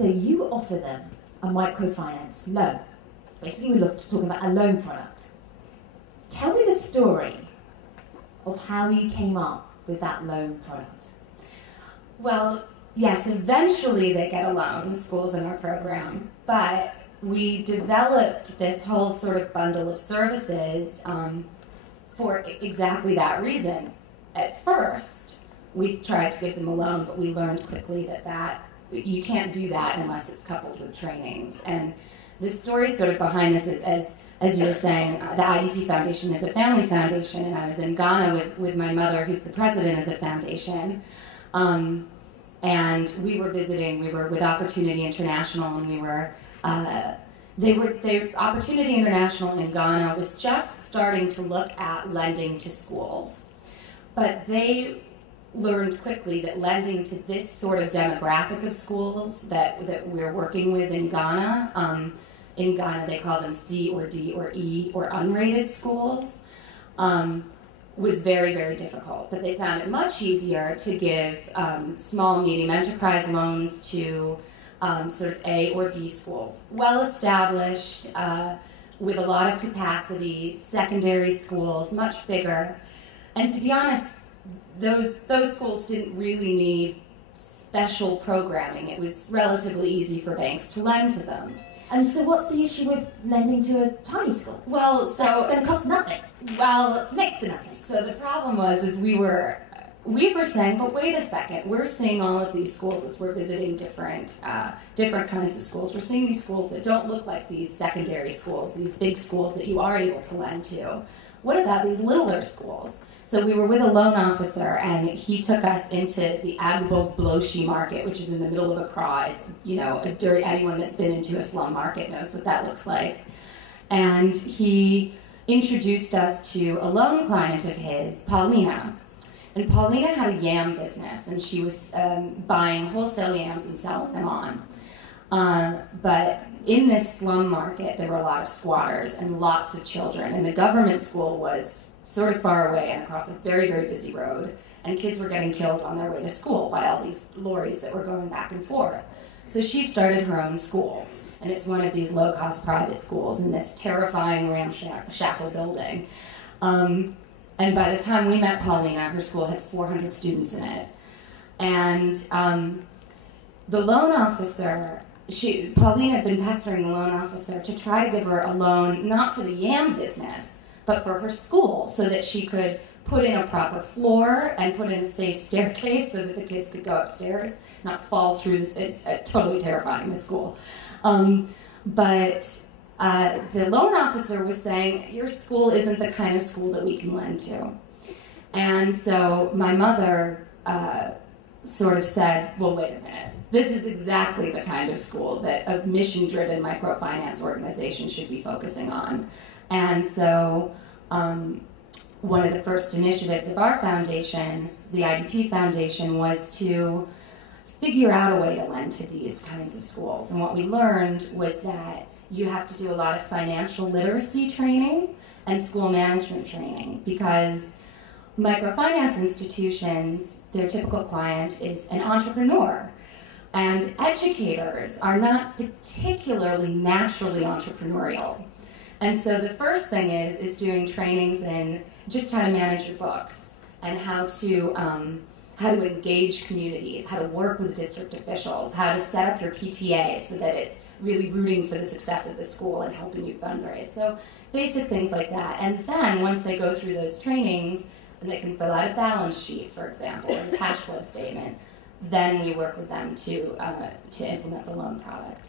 So you offer them a microfinance loan. Basically, we're talking about a loan product. Tell me the story of how you came up with that loan product. Well, yes, eventually they get a loan, the schools in our program, but we developed this whole sort of bundle of services for exactly that reason. At first, we tried to give them a loan, but we learned quickly that you can't do that unless it's coupled with trainings. And the story sort of behind this is, as you were saying, the IDP Foundation is a family foundation, and I was in Ghana with my mother, who's the president of the foundation. And we were with Opportunity International, and Opportunity International in Ghana was just starting to look at lending to schools. But they learned quickly that lending to this sort of demographic of schools that we're working with in Ghana they call them C or D or E or unrated schools, was very, very difficult. But they found it much easier to give small, medium enterprise loans to sort of A or B schools. Well-established, with a lot of capacity, secondary schools, much bigger. And to be honest, those schools didn't really need special programming. It was relatively easy for banks to lend to them. And so what's the issue with lending to a tiny school? Well, so that's going to cost nothing. Well, next to nothing. So the problem was we were saying, but wait a second, we're seeing all of these schools as we're visiting different kinds of schools. We're seeing these schools that don't look like these secondary schools, these big schools that you are able to lend to. What about these littler schools? So we were with a loan officer, and he took us into the Agbo Bloshi market, which is in the middle of Accra. It's, anyone that's been into a slum market knows what that looks like. And he introduced us to a loan client of his, Paulina. And Paulina had a yam business, and she was buying wholesale yams and selling them on. But in this slum market, there were a lot of squatters and lots of children, and the government school was sort of far away and across a very, very busy road, and kids were getting killed on their way to school by all these lorries that were going back and forth. So she started her own school, and it's one of these low-cost private schools in this terrifying ramshackle building. And by the time we met Paulina, her school had 400 students in it. And the loan officer, Paulina had been pestering the loan officer to try to give her a loan, not for the yam business, but for her school, so that she could put in a proper floor and put in a safe staircase so that the kids could go upstairs, not fall through. It's totally terrifying, the school. But the loan officer was saying, your school isn't the kind of school that we can lend to. And so my mother sort of said, well, wait a minute. This is exactly the kind of school that a mission-driven microfinance organization should be focusing on. And so one of the first initiatives of our foundation, the IDP Foundation, was to figure out a way to lend to these kinds of schools. And what we learned was that you have to do a lot of financial literacy training and school management training, because microfinance institutions, their typical client is an entrepreneur. And educators are not particularly naturally entrepreneurial. And so the first thing is doing trainings in just how to manage your books and how to engage communities, how to work with district officials, how to set up your PTA so that it's really rooting for the success of the school and helping you fundraise. So basic things like that. And then once they go through those trainings, and they can fill out a balance sheet, for example, and a cash flow statement, then we work with them to implement the loan product.